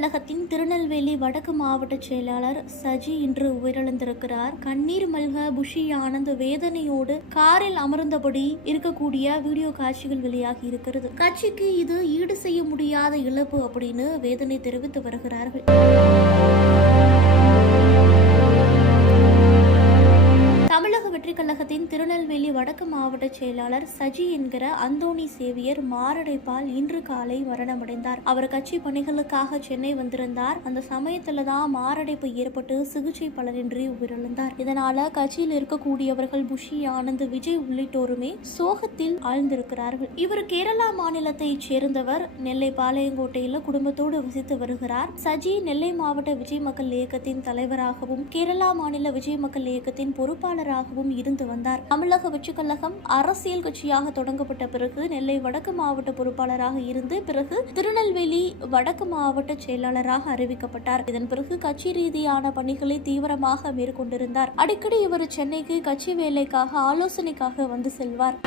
திருநெல்வேலி வடக்கு மாவட்ட செயலாளர் சஜி இன்று உயிரிழந்திருக்கிறார். கண்ணீர் மல்க புஷி ஆனந்த் வேதனையோடு காரில் அமர்ந்தபடி இருக்கக்கூடிய வீடியோ காட்சிகள் வெளியாகி இருக்கிறது. கட்சிக்கு இது ஈடு செய்ய முடியாத இழப்பு அப்படின்னு வேதனை தெரிவித்து வருகிறார்கள். வடக்கு மாவட்ட செயலாளர் சஜி என்கிற அந்தோணி சேவியர் மாரடைப்பால் இன்று காலை மரணமடைந்தார். அவர் கட்சி பணிகளுக்காக சென்னை வந்திருந்தார். அந்த சமயத்துல தான் மாரடைப்பு ஏற்பட்டு சிகிச்சை பலனின்றி உயிரிழந்தார். இதனால கட்சியில் இருக்கக்கூடியவர்கள் புஷி ஆனந்த் விஜய் உள்ளிட்டோருமே சோகத்தில் ஆழ்ந்திருக்கிறார்கள். இவர் கேரளா மாநிலத்தைச் சேர்ந்தவர். நெல்லை பாளையங்கோட்டையில் குடும்பத்தோடு வசித்து வருகிறார். சஜி நெல்லை மாவட்ட விஜய் மக்கள் இயக்கத்தின் தலைவராகவும் கேரளா மாநில விஜய் மக்கள் இயக்கத்தின் பொறுப்பாளராகவும் இருந்து வந்தார். தமிழக வெற்றிக் கழகம் அரசியல் கட்சியாக தொடங்கப்பட்ட பிறகு நெல்லை வடக்கு மாவட்ட பொறுப்பாளராக இருந்து பிறகு திருநெல்வேலி வடக்கு மாவட்ட செயலாளராக அறிவிக்கப்பட்டார். இதன் பிறகு கட்சி ரீதியான பணிகளை தீவிரமாக மேற்கொண்டிருந்தார். அடிக்கடி இவர் சென்னைக்கு கட்சி வேலைக்காக ஆலோசனைக்காக வந்து செல்வார்.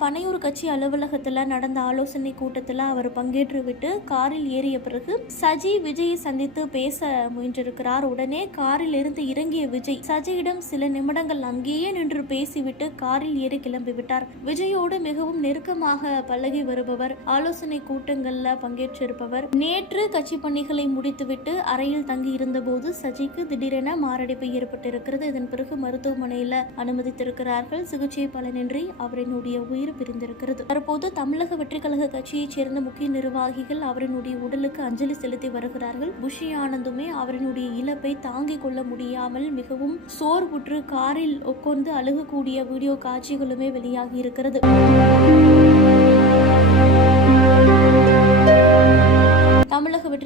பனையூர் கட்சி அலுவலகத்துல நடந்த ஆலோசனை கூட்டத்தில் அவர் பங்கேற்றுவிட்டு காரில் ஏறிய பிறகு சஜி விஜயை சந்தித்து பேச முயன்றிருக்கிறார். உடனே காரில் இருந்து இறங்கிய விஜய் சஜியிடம் சில நிமிடங்கள் அங்கேயே நின்று பேசிவிட்டு காரில் ஏறி கிளம்பிவிட்டார். விஜயோடு மிகவும் நெருக்கமாக பழகி வருபவர் ஆலோசனை கூட்டங்களில் பங்கேற்றிருப்பவர். நேற்று கட்சி பணிகளை முடித்துவிட்டு அறையில் தங்கி இருந்தபோது சஜிக்கு திடீரென மாரடைப்பு ஏற்பட்டிருக்கிறது. இதன் பிறகு மருத்துவமனையில அனுமதித்திருக்கிறார்கள். சிகிச்சை பலனின்றி அவரினுடைய உயிர் பிரிந்திருக்கிறது. தற்போது தமிழக வெற்றிக்கழக கட்சியைச் சேர்ந்த முக்கிய நிர்வாகிகள் அவரினுடைய உடலுக்கு அஞ்சலி செலுத்தி வருகிறார்கள். புஷி ஆனந்துமே அவரினுடைய இழப்பை தாங்கிக் கொள்ள முடியாமல் மிகவும் சோர்வுற்று காரில் உட்கார்ந்து அழுகக்கூடிய வீடியோ காட்சிகளுமே வெளியாகி இருக்கிறது.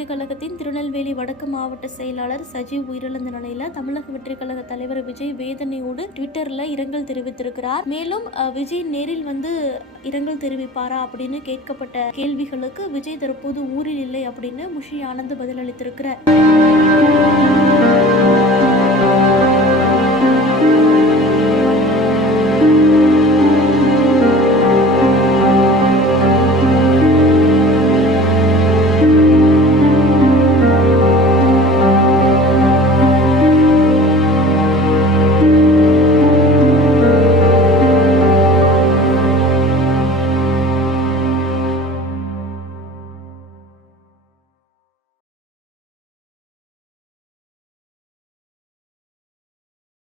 வெற்றிக் கழகத்தின் திருநெல்வேலி வடக்கு மாவட்ட செயலாளர் சஜீவ் உயிரிழந்த நிலையில தமிழக வெற்றிக் கழக தலைவர் விஜய் வேதனையோடு ட்விட்டர்ல இரங்கல் தெரிவித்திருக்கிறார். மேலும் விஜய் நேரில் வந்து இரங்கல் தெரிவிப்பாரா அப்படின்னு கேட்கப்பட்ட கேள்விகளுக்கு விஜய் தற்போது ஊரில் இல்லை அப்படின்னு முஷி ஆனந்த் பதிலளித்திருக்கிறார்.